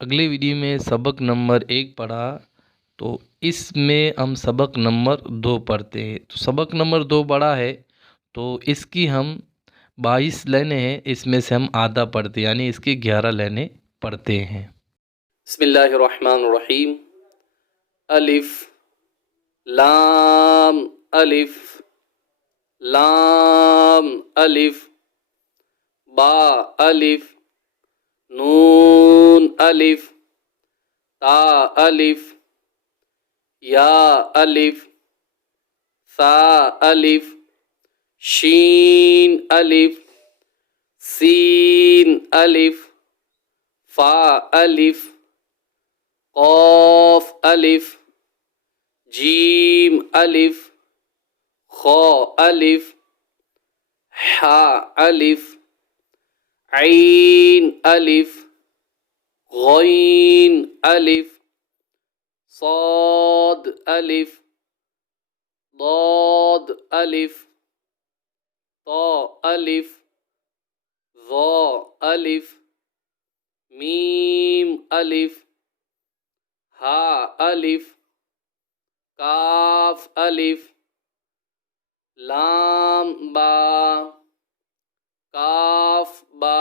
اگلے ویڈیو میں سبق نمبر 1 پڑھا، تو اس میں ہم سبق نمبر 2 پڑھتے ہیں۔ تو سبق نمبر 2 پڑھا ہے تو اس کی ہم 22 لائنیں ہیں، اس میں سے ہم آدھا پڑھتے ہیں، یعنی اس کی 11 لائنیں پڑھتے ہیں۔ بسم اللہ الرحمن الرحیم۔ الف لام الف لام الف با الف نون الف تا الف یا الف ثا الف شین الف سین الف فا الف قاف الف جیم الف خا الف حا الف عین الف غین الف صاد الف ضاد الف طا الف ظا الف میم الف ہا الف کاف الف لام با کاف با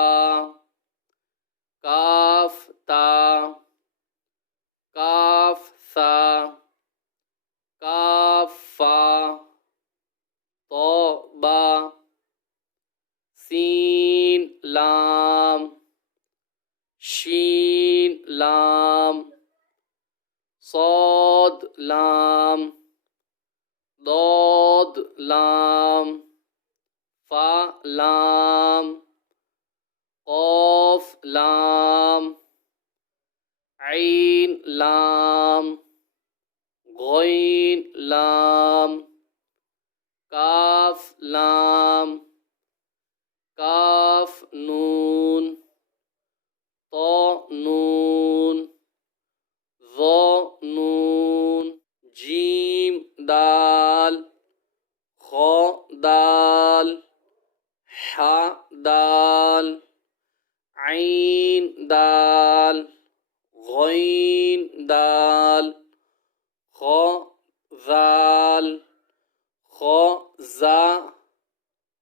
کاف تا کاف ثا کاف فا طا با سین لام شین لام صاد لام ضاد لام فا لام قاف لام عین لام غین لام کاف لام کاف نون طا نون ظا نون جیم دال خا دال حا دال عین دال غین دال خا ذال خا زا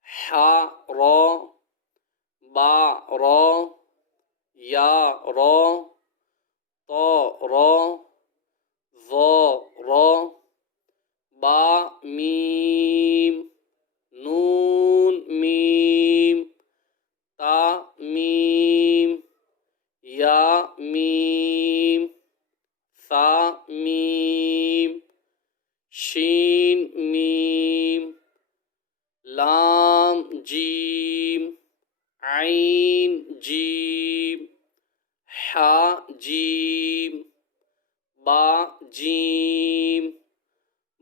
حا را با را یا را طا را ظا را با میم نون میم تا میم یا میم ثا میم شین میم لام جیم عین جیم حا جیم با جیم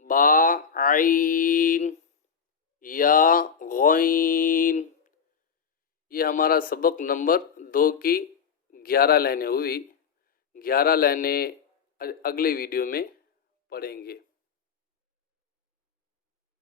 با عین یا غین۔ یہ ہمارا سبق نمبر 2 کی 11 لائنیں ہوئی۔ 11 لائنیں اگلے ویڈیو میں پڑھیں گے۔